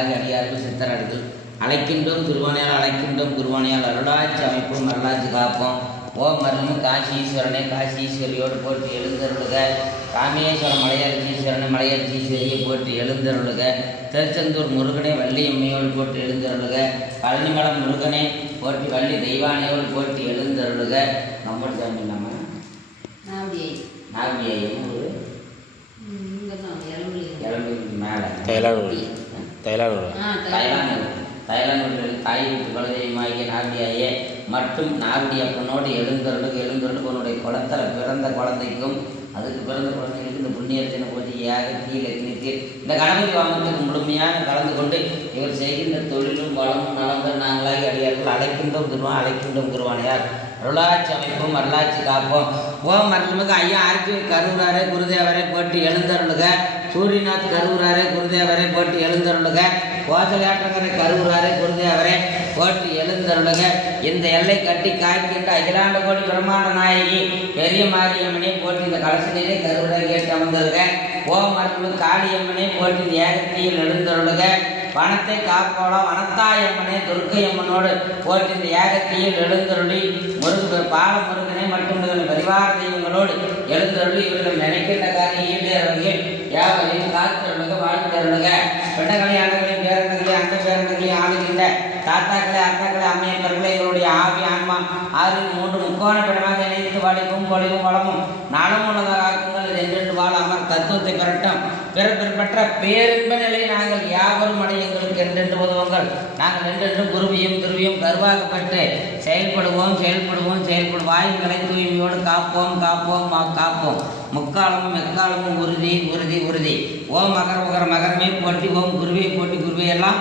நாங்களாக அடியார்கள் சித்தரடிகள் அழைக்கின்றோம் திருவானையால் அழைக்கின்றோம் குருவானையால் அருளாட்சி அமைப்போம் அருளாட்சி காப்போம். ஓம் மருளும் காசி ஈஸ்வரனே காசி ஈஸ்வரியோடு போற்றி எழுந்தருளுக. ராமேஸ்வரம் மலையரசீஸ்வரனை மலையரசீஸ்வரியை போற்றி எழுந்தருளுக. திருச்செந்தூர் முருகனை வள்ளியம்மையோடு போற்றி எழுந்தருளுக. பழனிமலம் முருகனை போற்றி வள்ளி தெய்வானையோடு போற்றி எழுந்தருளுக. நம்ம சாமி நம்ம நாகி தைலானூரில் தாய் வீட்டு குலதெய்வமாகிய நாகடியாயே மற்றும் நாகடி அப்பனோடு எழுந்தருளுக்கு உன்னுடைய குளத்தில் பிறந்த குழந்தைக்கும் அதுக்கு பிறந்த குழந்தைகளுக்கு இந்த புண்ணியத்தினை போட்டியாக கீழே நிறுத்தி இந்த கணபதி வாங்கத்துக்கு முழுமையாக கலந்து கொண்டு இவர் செய்கின்ற தொழிலும் வளமும் நலங்கள் நாங்களாகி அடியார்கள் அழைக்கின்றோம் குருவானையார் அருளாட்சி அமைப்போம் அருளாட்சி காப்போம். ஓம் அருள்மிகு ஐயா ஆர்கே கருவூராரே குருதேவரை போட்டு எழுந்தருளுக. சூரியநாத் கருவூராரே குருதேவரை போட்டு எழுந்தருளுக. கோசலையாற்றங்கரை கருவூராரே குருதேவரை போட்டு எழுந்தருளுக. இந்த எல்லை கட்டி காய்க்கின்ற அகிலாண்ட கோடி பிரம்மாண்ட நாயகி பெரிய மாரியம்மனை போட்டு இந்த கலசத்திலே கருவூரை கேட்டு அமர்ந்தருக. ஓம் அருள்மிகு காளியம்மனை போட்டு இந்த ஏகத்தியில் எழுந்தருளுக. வனத்தை காப்போலாம் வனத்தாயம்மனே துர்க்கையம்மனோடு போட்டு இந்த ஏகத்தியில் எழுந்தருளி பால முருகனை மற்றும் பரிவார தெய்வங்களோடு எழுந்தருளி இவர்கள் நினைக்கின்ற காரியம் ஈடேறவர்கள் யாவரையும் காத்தருளுக வாழ்த்தருளுக. பெண்ணங்களை ஆண்களையும் பேரங்களையும் அந்த பேரங்களையும் ஆளுகின்ற தாத்தாக்களே அத்தாக்களே அம்மையப்பர்களே இவருடைய ஆவி ஆன்மா ஆறு மூன்று முக்கோண பிடமாக இணைத்து வாழிக்கும் பொழிவும் வளமும் நாளும் உள்ளதாக ஆக்குங்கள் என்றென்று வாழ அமர் தத்துவத்தை பெறட்டும். பிறப்பெற்ற பேரின்ப நிலை நாங்கள் யாவரும் அடைய எங்களுக்கு என்றென்று உதவுங்கள். நாங்கள் என்றென்றும் குருவியும் திருவியும் கருவாகப்பட்டு செயல்படுவோம் வாயுகளை தூய்மையோடு காப்போம் முக்காலமும் எக்காலமும் உறுதி. ஓம் மகரமே போட்டி ஓம் குருவியை போட்டி குருவியெல்லாம்